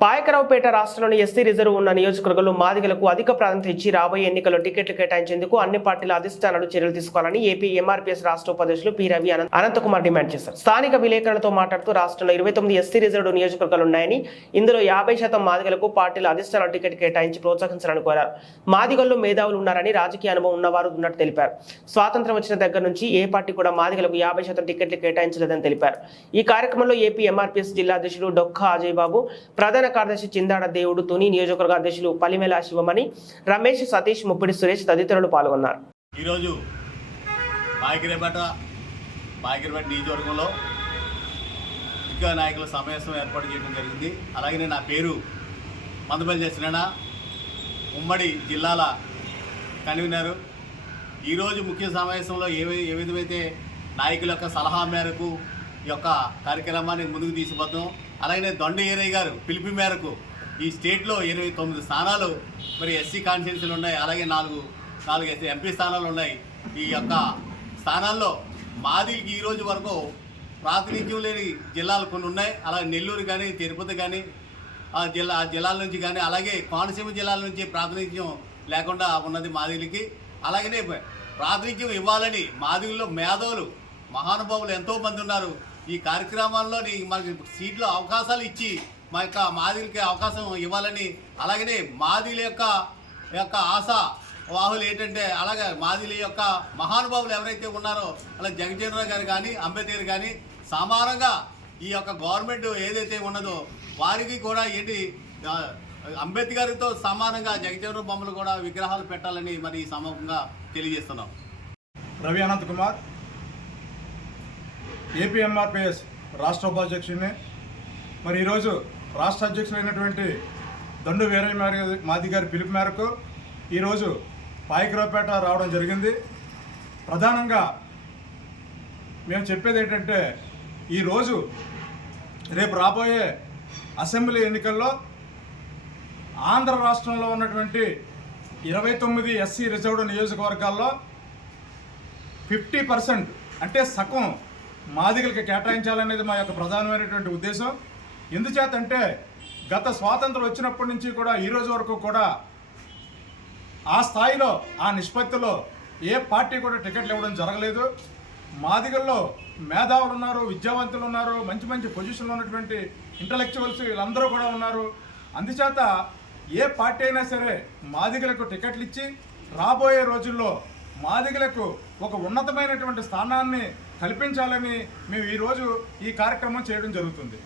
పాయకరావుపేట రాష్ట్రంలోని SC reserve ఉన్న నియోజకవర్గంలో మాదిగలకు అధిక ప్రాధాన్యత ఇచ్చి రాబోయే ఎన్నికల్లో టికెట్లు కేటాయించేందుకు అన్ని పార్టీల అధిష్టానాలు చర్యలు తీసుకోవాలని ఏపీ ఎంఆర్పీఎస్ రాష్ట్ర ఉపాధ్యక్షులు పి రవి అనంతకుమార్ డిమాండ్ చేశారు. స్థానిక విలేకరులతో మాట్లాడుతూ రాష్ట్రంలో ఇరవై తొమ్మిది ఎస్సీ రిజర్వ్ నియోజకవర్గాలు ఉన్నాయని ఇందులో యాభై శాతం మాదిగలకు పార్టీల అధిష్టానాలు టికెట్ కేటాయించి ప్రోత్సహించాలని కోరారు. మాదిగల్లో మేధావులు ఉన్నారని రాజకీయ అనుభవం ఉన్నవారు ఉన్నట్టు తెలిపారు. స్వాతంత్రం వచ్చిన దగ్గర నుంచి ఏ పార్టీ కూడా మాదిగలకు యాభై శాతం టికెట్లు కేటాయించలేదని తెలిపారు. ఈ కార్యక్రమంలో ఏపీ ఎంఆర్పీఎస్ జిల్లా అధ్యక్షుడు డొక్కా అజయ్ బాబు ప్రధాన కార్యదర్శి చిందాడ దేవుడు తుని నియోజకవర్గ అధ్యక్షులు పలిమెల శివమణి రమేష్ సతీష్ ముప్పిడి సురేష్ తదితరులు పాల్గొన్నారు. ఈరోజు బాయికిరేపేట బాయికిరేపేట నియోజకవర్గంలో ముఖ్య నాయకుల సమావేశం ఏర్పాటు చేయడం జరిగింది. అలాగే నా పేరు మందపల్లి చేసిన ఉమ్మడి జిల్లాల కన్వీనరు. ఈరోజు ముఖ్య సమావేశంలో ఏ ఏ విధమైతే నాయకుల యొక్క సలహా మేరకు ఈ యొక్క కార్యక్రమాన్ని ముందుకు తీసుకుపోతాం అలాగే దొండ ఏరయ్య గారు పిలుపు మేరకు ఈ స్టేట్లో ఇరవై తొమ్మిది స్థానాలు మరి ఎస్సీ కాన్స్టిట్యున్సీలు ఉన్నాయి అలాగే నాలుగు నాలుగు ఎస్సీ ఎంపీ స్థానాలు ఉన్నాయి. ఈ యొక్క స్థానాల్లో మాదికి ఈ రోజు వరకు ప్రాతినిధ్యం లేని జిల్లాలు కొన్ని ఉన్నాయి. అలాగే నెల్లూరు కానీ తిరుపతి కానీ ఆ జిల్లా ఆ జిల్లాల నుంచి కానీ అలాగే కోనసీమ జిల్లాల నుంచి ప్రాతినిధ్యం లేకుండా ఉన్నది మాదిలికి. అలాగనే ప్రాతినిధ్యం ఇవ్వాలని మాదిగుల్లో మేధావులు మహానుభావులు ఎంతోమంది ఉన్నారు. ఈ కార్యక్రమాల్లోని మనకి సీట్లు అవకాశాలు ఇచ్చి మా యొక్క మాదిలకి అవకాశం ఇవ్వాలని అలాగనే మాదిల యొక్క యొక్క ఆశ వాహులు ఏంటంటే అలాగే మాదిల యొక్క మహానుభావులు ఎవరైతే ఉన్నారో అలా జగజీవనరావు గారు కానీ అంబేద్కర్ కానీ సమానంగా ఈ యొక్క గవర్నమెంట్ ఏదైతే ఉన్నదో వారికి కూడా ఏంటి అంబేద్కర్తో సమానంగా జగజీవన బొమ్మలు కూడా విగ్రహాలు పెట్టాలని మరి ఈ సమూహంగా తెలియజేస్తున్నాం. రవి అనంత్ కుమార్. ఏపీఎంఆర్పిఎస్ రాష్ట్ర ఉపాధ్యక్షుడిని. మరి ఈరోజు రాష్ట్ర అధ్యక్షులైనటువంటి దండు వీరయ్య మారి- మాది గారి పిలుపు మేరకు ఈరోజు పాయకరావుపేట రావడం జరిగింది. ప్రధానంగా మేము చెప్పేది ఏంటంటే ఈరోజు రేపు రాబోయే అసెంబ్లీ ఎన్నికల్లో ఆంధ్ర రాష్ట్రంలో ఉన్నటువంటి ఇరవై తొమ్మిది ఎస్సీ రిజర్వ్డ్ నియోజకవర్గాల్లో ఫిఫ్టీ పర్సెంట్ అంటే సగం మాదిగలకి కేటాయించాలనేది మా యొక్క ప్రధానమైనటువంటి ఉద్దేశం. ఎందుచేతంటే గత స్వాతంత్రం వచ్చినప్పటి నుంచి కూడా ఈ రోజు వరకు కూడా ఆ స్థాయిలో ఆ నిష్పత్తిలో ఏ పార్టీ కూడా టికెట్లు ఇవ్వడం జరగలేదు. మాదిగల్లో మేధావులు ఉన్నారు విద్యావంతులు ఉన్నారు మంచి మంచి పొజిషన్లో ఉన్నటువంటి ఇంటలెక్చువల్స్ వీళ్ళందరూ కూడా ఉన్నారు. అందుచేత ఏ పార్టీ అయినా సరే మాదిగలకు టికెట్లు ఇచ్చి రాబోయే రోజుల్లో మాదిగలకు ఒక ఉన్నతమైనటువంటి స్థానాన్ని కల్పించాలని మేము ఈరోజు ఈ కార్యక్రమం చేయడం జరుగుతుంది.